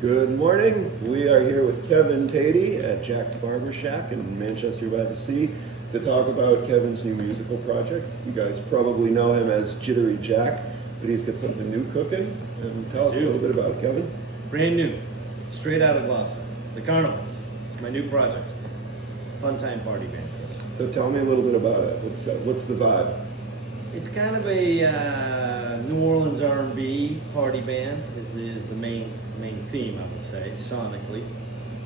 Good morning. We are here with Kevin Patey at Jack's Barber Shack in Manchester by the Sea to talk about Kevin's new musical project. You guys probably know him as Jittery Jack, but he's got something new cooking. Tell us a little bit about it, Kevin. Brand new, straight out of Gloucester. The Carnivals. It's my new project. Fun time party band. So tell me a little bit about it. What's the vibe? It's kind of a New Orleans R&B party band is the main theme, I would say, sonically.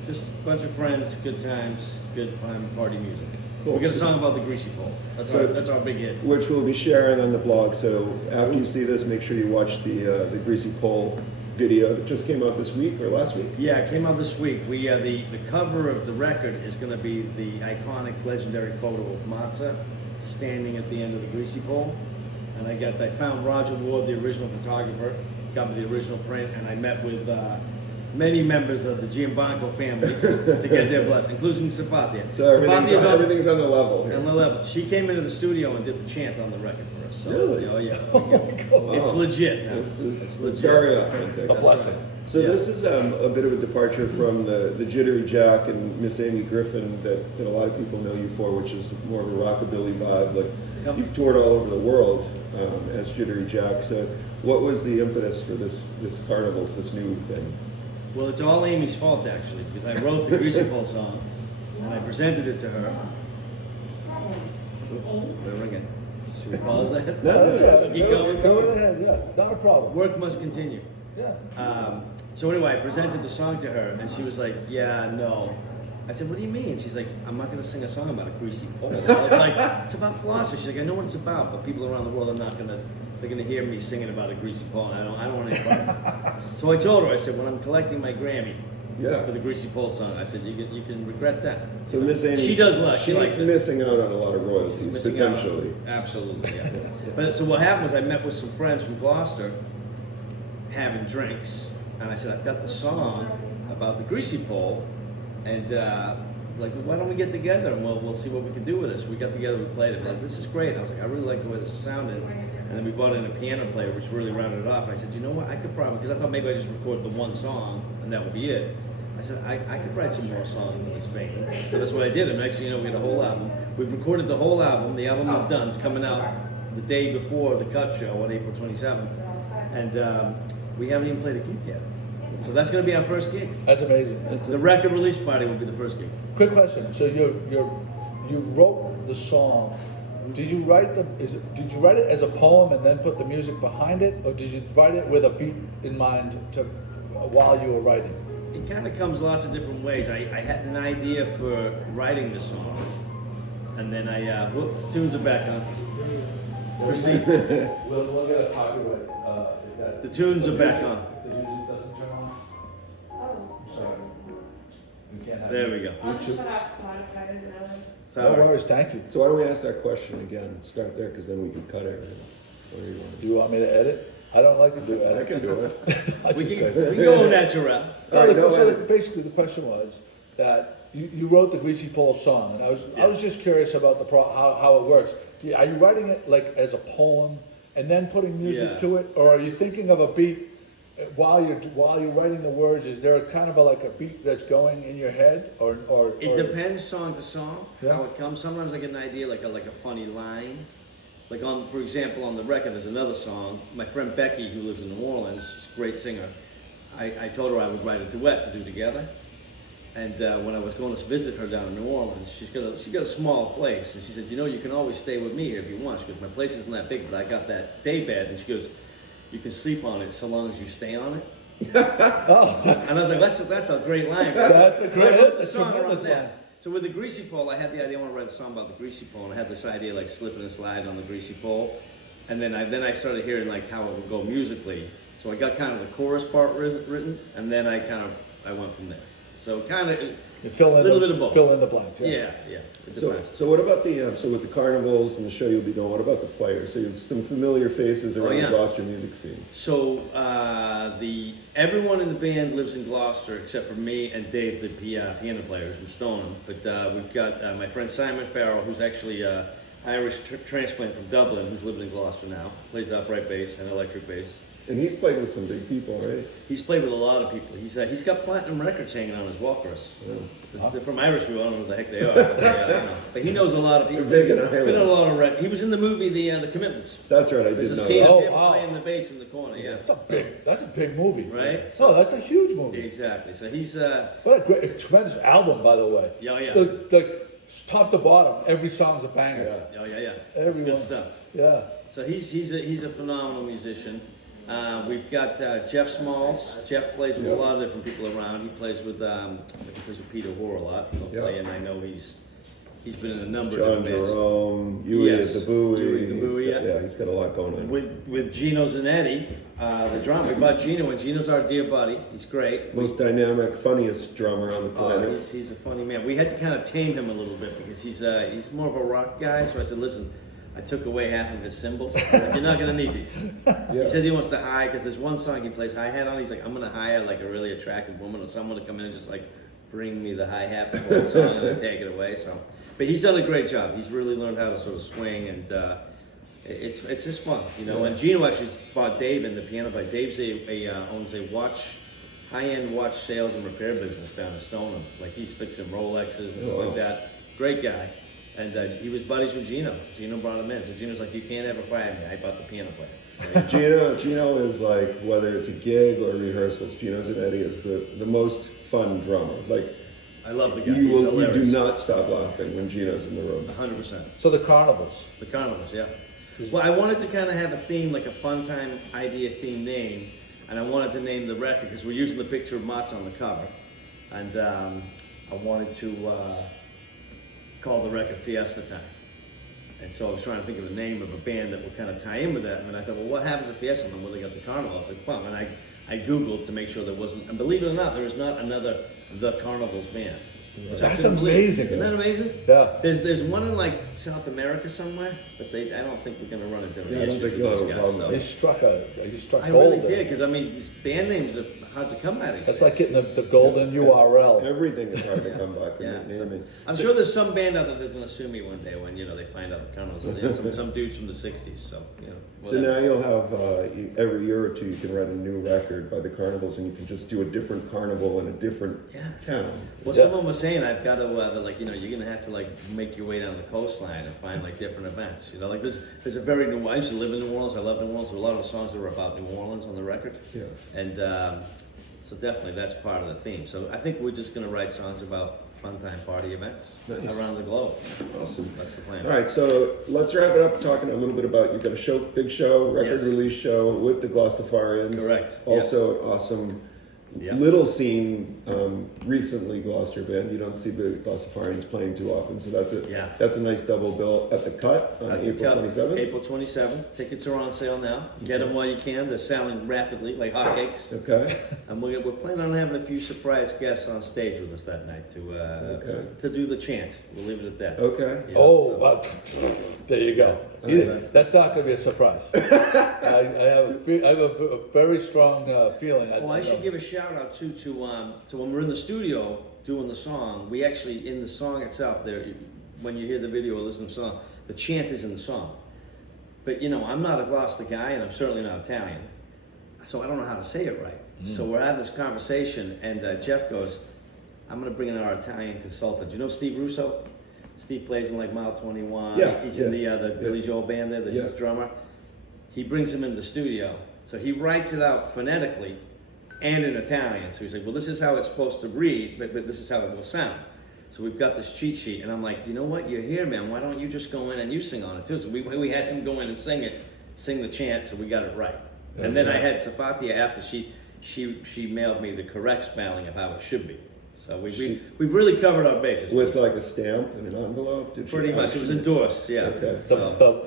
Just a bunch of friends, good times, good time party music. Cool. We got a song about the Greasy Pole. That's our big hit. Which we'll be sharing on the blog. So after you see this, make sure you watch the Greasy Pole video that just came out this week or last week. Yeah, it came out this week. We the cover of the record is going to be the iconic, legendary photo of Matzah standing at the end of the Greasy Pole. And I found Roger Ward, the original photographer, got me the original print, and I met with many members of the Giambanco family to get their blessing, including Safathia. So everything's on the level here. On the level. She came into the studio and did the chant on the record for us. So, Really? Oh yeah. Wow. It's legit now. It's legit. very authentic. A blessing. So Yeah. this is a bit of a departure from the Jittery Jack and Miss Amy Griffin that a lot of people know you for, which is more of a rockabilly vibe. Like Yep. you've toured all over the world as Jittery Jack. So what was the impetus for this Carnivals, this new thing? Well, it's all Amy's fault actually, because I wrote the Greasy Pole song and I presented it to her. They're ringing. Should we pause that? No, That's it. Keep going. Go ahead, yeah, not a problem. Work must continue. Yeah. So anyway, I presented the song to her, and she was like, "Yeah, no." I said, "What do you mean?" She's like, "I'm not going to sing a song about a greasy pole." And I was like, "It's about Gloucester." She's like, "I know what it's about, but people around the world are not going to. They're going to hear me singing about a greasy pole, and I don't want any part." So I told her, I said, "When I'm collecting my Grammy Yeah. for the Greasy Pole song, I said you can regret that." So Miss Amy, She does like. She likes she's it. missing out on a lot of royalties She's missing out. potentially. Absolutely, yeah. But so what happened was I met with some friends from Gloucester having drinks, and I said, I've got the song about the Greasy Pole, and like, why don't we get together and we'll see what we can do with this. We got together, we played it. Like, this is great. I was like, I really like the way this sounded. And then we brought in a piano player, which really rounded it off. And I said, you know what? I could probably, because I thought maybe I just record the one song and that would be it. I said, I could write some more songs in this vein. So that's what I did. And next thing you know, we had a whole album. We've recorded the whole album. The album is done. It's coming out the day before the Cut Show on April 27th. And we haven't even played a gig yet. So that's going to be our first gig. That's amazing. The record release party will be the first gig. Quick question. So you wrote the song. Did you write Did you write it as a poem and then put the music behind it, or did you write it with a beat in mind while you were writing? It kind of comes lots of different ways. I had an idea for writing the song, and then the tunes are back on. Proceed. We'll get a copyright if that. The tunes are back on. If the music doesn't turn on. I'm sorry. We can't have. There we go. No worries. Thank you. So why don't we ask that question again? Start there, because then we can cut it. What do you want? Do you want me to edit? I don't like to do I edits. can do it. We can go natural. Basically, the question was that you wrote the Greasy Pole song, and I was just curious about how it works. Are you writing it like as a poem and then putting music Yeah. to it, or are you thinking of a beat while you're writing the words? Is there kind of a beat that's going in your head, or It depends song to song Yeah. how it comes. Sometimes I get an idea like a funny line. Like for example, on the record, there's another song. My friend Becky, who lives in New Orleans, she's a great singer. I told her I would write a duet to do together. And when I was going to visit her down in New Orleans, she got a small place, and she said, you can always stay with me here if you want. She goes, my place isn't that big, but I got that day bed, and she goes, you can sleep on it so long as you stay on it. Oh, And I was like, that's a great line. That's a great- I wrote the that's a song around tremendous that. line. So with the Greasy Pole, I had the idea I want to write a song about the Greasy Pole, and I had this idea like slipping and slide on the Greasy Pole, and then I started hearing like how it would go musically. So I got kind of the chorus part written, and then I went from there. So kind of you fill in little bit of both. Fill in the blanks. yeah. It So, depends. so what about so with the Carnivals and the show you'll be doing, what about the players? So you have some familiar faces around yeah. the Gloucester music scene. So everyone in the band lives in Gloucester except for me and Dave, the piano player from Stoneham. But we've got my friend Simon Farrell, who's actually Irish transplant from Dublin, who's living in Gloucester now. Plays the upright bass and electric bass. And he's played with some big people, right? He's played with a lot of people. He's got platinum records hanging on his wall, Chris. They're from Irish people. I don't know what the heck they are. But he knows a lot of people. They're big in He's been in a Ireland. lot of records. He was in the movie The Commitments. That's right, I did There's a know scene that. of him wow. playing the bass in the corner. Yeah, That's a big movie. Right? Oh, that's a huge movie. Exactly. So he's What a great, tremendous album, by the way. Yeah, yeah. The top to bottom, every song's a banger. Yeah. yeah. That's Everyone. good stuff. Yeah. So he's a phenomenal musician. We've got Jeff Smalls. Jeff plays with a lot of different people around. He plays with Peter Hoare a lot. He'll play, and I know he's been in a number John of different bands. Jerome, Huey Yes. at the Bowie. Huey at the Bowie, He's got- yeah. He's got a lot going on. With Gino Zanetti, the drummer. We brought Gino, and Gino's our dear buddy. He's great. Most dynamic, funniest drummer on the planet. He's a funny man. We had to kind of tame him a little bit because he's more of a rock guy. So I said, listen, I took away half of his cymbals. I said, you're not going to need these. He says he wants to hire, because there's one song he plays hi-hat on. He's like, I'm going to hire like a really attractive woman or someone to come in and just like bring me the hi-hat before the song and then take it away. So, but he's done a great job. He's really learned how to sort of swing, and it's just fun, you know. And Gino actually bought Dave in the piano player. Dave's owns a high-end watch sales and repair business down in Stoneham. Like he's fixing Rolexes and stuff like that. Great guy. And he was buddies with Gino. Gino brought him in. So Gino's like, you can't ever fire me. I bought the piano player. So, Gino is like, whether it's a gig or rehearsals, Gino Zanetti is the most fun drummer. Like, I love the guy. you He's do hilarious. not stop laughing when Gino's in the room. 100%. So the Carnivals. The Carnivals, yeah. Well, I wanted to kind of have a theme, like a fun time idea theme name, and I wanted to name the record because we're using the picture of Mott's on the cover, and I wanted to call the record Fiesta Time. And so I was trying to think of a name of a band that would kind of tie in with that, and I thought, well, what happens at Fiesta Time? Well, they got the Carnival. I was like, bum, and I Googled to make sure there wasn't, and believe it or not, there is not another The Carnivals band. Which I That's couldn't believe. amazing. Isn't that amazing? Yeah. There's one in like South America somewhere, but I don't think we're gonna run into any Yeah, I don't issues think with you'll those have a guys. problem. You struck I gold really there. did, because I mean, band names are hard to come by these That's days. like getting the golden URL. Everything is hard to come by for Yeah, so- naming. I'm sure there's some band out there that's gonna sue me one day when they find out the Carnivals. Some dudes from the '60s, so So whatever. now you'll have every year or two you can write a new record by the Carnivals, and you can just do a different carnival in a different town. Well, someone was saying I've got to you're gonna have to like make your way down the coastline and find like different events. Like there's a very new. I used to live in New Orleans. I love New Orleans. So a lot of the songs are about New Orleans on the record. Yeah. And so definitely that's part of the theme. So I think we're just gonna write songs about fun time party events Nice. around the globe. Awesome. That's the plan. All right, so let's wrap it up talking a little bit about, you've got a big show, record Yes. release show with the Gloucestafarians. Correct. Also awesome Yeah. little scene, recently Gloucester band. You don't see the Gloucestafarians playing too often, so that's a nice double bill at the Cut on April 27th. April 27th. Tickets are on sale now. Get them while you can. They're selling rapidly, like hotcakes. Okay. And we're planning on having a few surprise guests on stage with us that night to do the chant. We'll leave it at that. Okay. Yeah, Oh, so- well, there you go. Okay. That's not going to be a surprise. I have a very strong feeling. Well, I should give a shout out too to when we're in the studio doing the song. We actually, in the song itself, there, when you hear the video or listen to the song, the chant is in the song. But I'm not a Gloucester guy, and I'm certainly not Italian, so I don't know how to say it right. So we're having this conversation, and Jeff goes, "I'm going to bring in our Italian consultant. Do you know Steve Russo? Steve plays in like Mile 21. Yeah, He's in the Billy Joel band there. He's a drummer. He brings him into the studio, so he writes it out phonetically and in Italian. So he's like, well, this is how it's supposed to read, but this is how it will sound. So we've got this cheat sheet, and I'm like, you know what? You're here, man. Why don't you just go in and you sing on it too? So we had him go in and sing the chant, so we got it right. And then I had Safatia after she mailed me the correct spelling of how it should be. So we've really covered our bases. With like a stamp and an envelope? Did she Pretty much. It was actually- endorsed, yeah. Okay.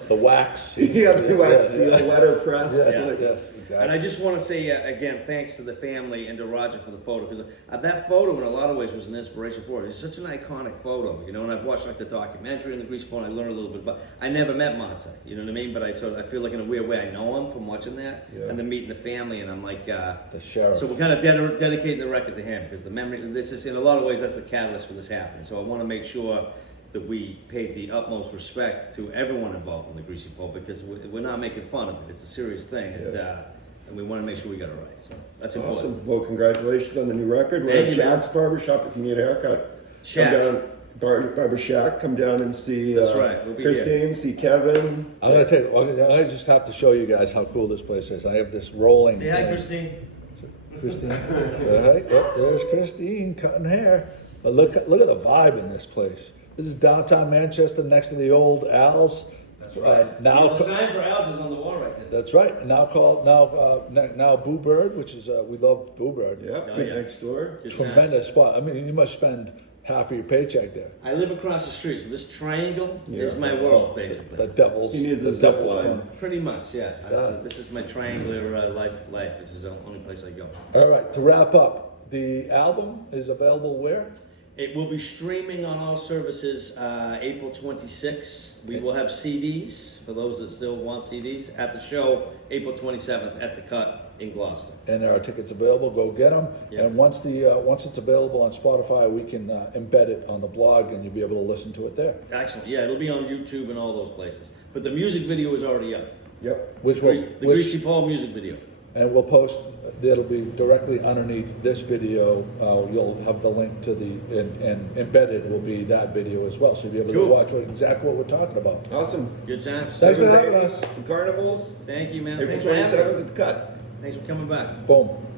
The wax. Yeah, the wax Yeah. seal, letterpress. Yes, Like- yes, exactly. And I just want to say again, thanks to the family and to Roger for the photo, because that photo in a lot of ways was an inspiration for it. It's such an iconic photo, and I've watched like the documentary and the Greasy Pole, and I learned a little bit, but I never met Monza, you know what I mean? But I feel like in a weird way I know him from watching that, and then meeting the family, and I'm like, the sheriff. so we're kind of dedicating the record to him, because the memory, this is, in a lot of ways, that's the catalyst for this happening. So I want to make sure that we paid the utmost respect to everyone involved in the Greasy Pole, because we're not making fun of it. It's a serious thing. And and we want to make sure we got it right. So that's important. Awesome. Well, congratulations on the new record. We're Thank at you, man. Jack's Barbershop if you need a haircut. Shack. Come down, Barber Shack. Come down and see That's right. We'll be Christine, see Kevin. I'm gonna tell you. I just have to show you guys how cool this place is. I have this rolling. Say hi, thing. Christine. Christine, say hi. Oh, there's Christine cutting hair. But look at the vibe in this place. This is downtown Manchester, next to the old Al's. That's right. Now, the sign for Al's is on the wall right there. that's right. Now called now Boo Bird, which is we love Boo Bird. Yep, Oh, right yeah. next door. Good Tremendous spot. I mean, you must spend half of your paycheck there. I live across the street, so this triangle Yeah. is my world, basically. The devil's. He needs the a zip devil's line. corner. Pretty much, yeah. This is my triangular life. This is the only place I go. All right. To wrap up, the album is available where? It will be streaming on all services April 26th. We will have CDs for those that still want CDs at the show April 27th at the Cut in Gloucester. And there are tickets available. Go get them. Yeah. And once it's available on Spotify, we can embed it on the blog, and you'll be able to listen to it there. Excellent. Yeah, it'll be on YouTube and all those places. But the music video is already up. Yep. Which will, The Greasy Pole music video. and we'll post. It'll be directly underneath this video. You'll have the link to the and embedded will be that video as well, so you'll be able Cool. to watch exactly what we're talking about. Awesome. Good times. Thanks for Kevin having Payne us. from Carnivals. Thank you, man. April Thanks for having me. 27th at the Cut. Thanks for coming back. Boom.